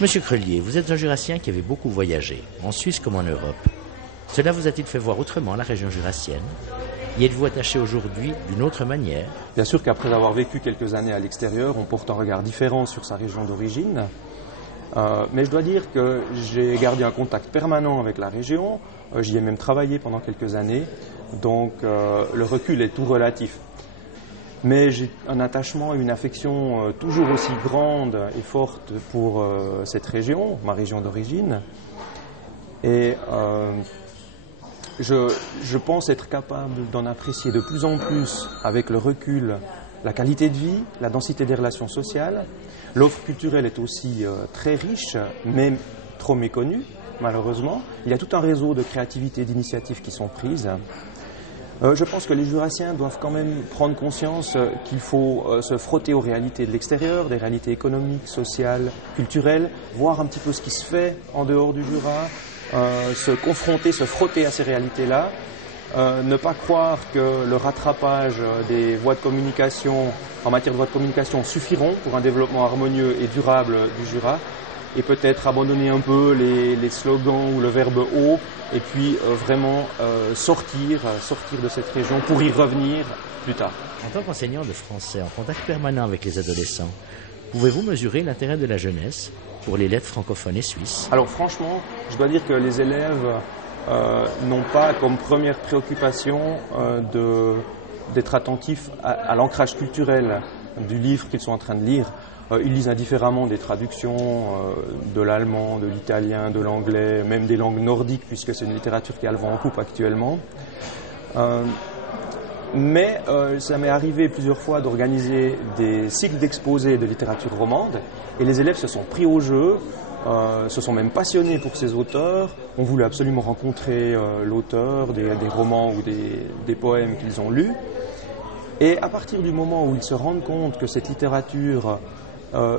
Monsieur Crelier, vous êtes un jurassien qui avait beaucoup voyagé, en Suisse comme en Europe. Cela vous a-t-il fait voir autrement la région jurassienne? Y êtes-vous attaché aujourd'hui d'une autre manière? Bien sûr qu'après avoir vécu quelques années à l'extérieur, on porte un regard différent sur sa région d'origine. Mais je dois dire que j'ai gardé un contact permanent avec la région. J'y ai même travaillé pendant quelques années. Donc le recul est tout relatif. Mais j'ai un attachement et une affection toujours aussi grande et forte pour cette région, ma région d'origine. Et je pense être capable d'en apprécier de plus en plus avec le recul la qualité de vie, la densité des relations sociales. L'offre culturelle est aussi très riche, mais trop méconnue, malheureusement. Il y a tout un réseau de créativité et d'initiatives qui sont prises. Je pense que les jurassiens doivent quand même prendre conscience qu'il faut se frotter aux réalités de l'extérieur, des réalités économiques, sociales, culturelles, voir un petit peu ce qui se fait en dehors du Jura, se confronter, se frotter à ces réalités-là, ne pas croire que le rattrapage des voies de communication, en matière de voies de communication, suffiront pour un développement harmonieux et durable du Jura, et peut-être abandonner un peu les slogans ou le verbe haut, et puis vraiment sortir de cette région pour y revenir plus tard. En tant qu'enseignant de français en contact permanent avec les adolescents, pouvez-vous mesurer l'intérêt de la jeunesse pour les lettres francophones et suisses? Alors franchement, je dois dire que les élèves n'ont pas comme première préoccupation d'être attentifs à l'ancrage culturel du livre qu'ils sont en train de lire. Ils lisent indifféremment des traductions de l'allemand, de l'italien, de l'anglais, même des langues nordiques, puisque c'est une littérature qui a le vent en poupe actuellement. Mais ça m'est arrivé plusieurs fois d'organiser des cycles d'exposés de littérature romande, et les élèves se sont pris au jeu, se sont même passionnés pour ces auteurs, ont voulu absolument rencontrer l'auteur des romans ou des poèmes qu'ils ont lus. Et à partir du moment où ils se rendent compte que cette littérature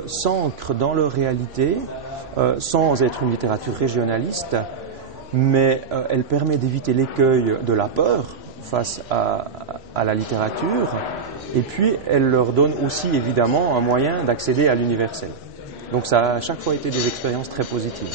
s'ancre dans leur réalité, sans être une littérature régionaliste, mais elle permet d'éviter l'écueil de la peur face à la littérature, et puis elle leur donne aussi évidemment un moyen d'accéder à l'universel. Donc ça a à chaque fois été des expériences très positives.